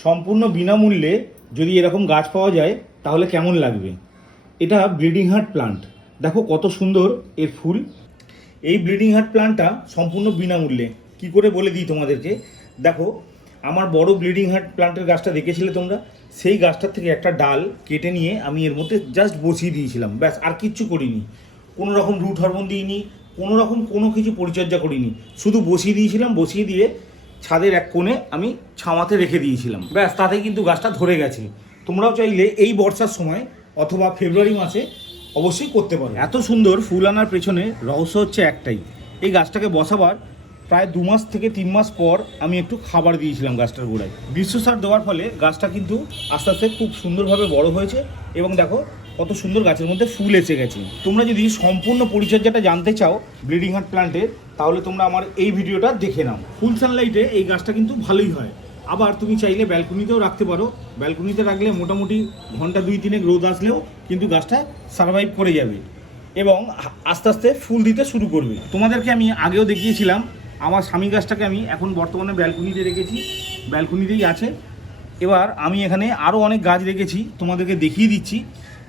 সম্পূর্ণ বিনামূল্যে যদি এরকম গাছ পাওয়া যায় তাহলে কেমন লাগবে। এটা ব্লিডিং হার্ট প্লান্ট, দেখো কত সুন্দর এর ফুল। এই ব্লিডিং হার্ট প্লান্টটা সম্পূর্ণ বিনামূল্যে। কি করে বলে দিই তোমাদেরকে, দেখো আমার বড় ব্লিডিং হার্ট প্লান্টের গাছটা দেখেছিলে তোমরা, সেই গাছটার থেকে একটা ডাল কেটে নিয়ে আমি এর মধ্যে জাস্ট বসিয়ে দিয়েছিলাম, ব্যাস আর কিচ্ছু করিনি। কোনো রকম রুট হরমোন দিইনি, কোনো রকম কোনো কিছু পরিচর্যা করিনি, শুধু বসিয়ে দিয়েছিলাম। বসিয়ে দিয়ে ছাদের এক কোণে আমি ছাওয়াতে রেখে দিয়েছিলাম, ব্যাস তাতেই কিন্তু গাছটা ধরে গেছে। তোমরাও চাইলে এই বর্ষার সময় অথবা ফেব্রুয়ারি মাসে অবশ্যই করতে পারো। এত সুন্দর ফুল আনার পেছনে রহস্য হচ্ছে একটাই, এই গাছটাকে বসাবার প্রায় 2 মাস থেকে 3 মাস পর আমি একটু খাবার দিয়েছিলাম গাছটার গোড়ায়। বিশ্ব সার দেওয়ার ফলে গাছটা কিন্তু আস্তে আস্তে খুব সুন্দরভাবে বড় হয়েছে এবং দেখো কত সুন্দর গাছের মধ্যে ফুল এসে গেছে। তোমরা যদি সম্পূর্ণ পরিচর্যাটা জানতে চাও ব্লিডিং হার্ট প্লান্টের, তাহলে তোমরা আমার এই ভিডিওটা দেখে নাও। ফুল সানলাইটে এই গাছটা কিন্তু ভালোই হয়। আবার তুমি চাইলে ব্যালকনিতেও রাখতে পারো, ব্যালকনিতে রাখলে মোটামুটি ঘন্টা 2-3 রোদ আসলেও কিন্তু গাছটা সারভাইভ করে যাবে এবং আস্তে আস্তে ফুল দিতে শুরু করবে। তোমাদেরকে আমি আগেও দেখিয়েছিলাম আমার স্বামী গাছটাকে আমি এখন বর্তমানে ব্যালকনিতে রেখেছি, ব্যালকনিতেই আছে। এবার আমি এখানে আরও অনেক গাছ রেখেছি, তোমাদেরকে দেখিয়ে দিচ্ছি।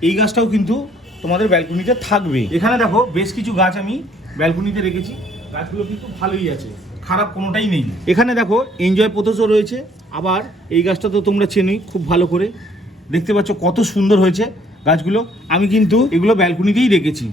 এই গাছটাও কিন্তু তোমাদের ব্যালকনিতে থাকবে। এখানে দেখো বেশ কিছু গাছ আমি ব্যালকনিতে রেখেছি, গাছগুলো কিন্তু ভালোই আছে, খারাপ কোনোটাই নেই। এখানে দেখো এনজয় পোথোসও রয়েছে, আবার এই গাছটা তো তোমরা চেনোই খুব ভালো করে, দেখতে পাচ্ছ কত সুন্দর হয়েছে গাছগুলো। আমি কিন্তু এগুলো ব্যালকনিতেই রেখেছি।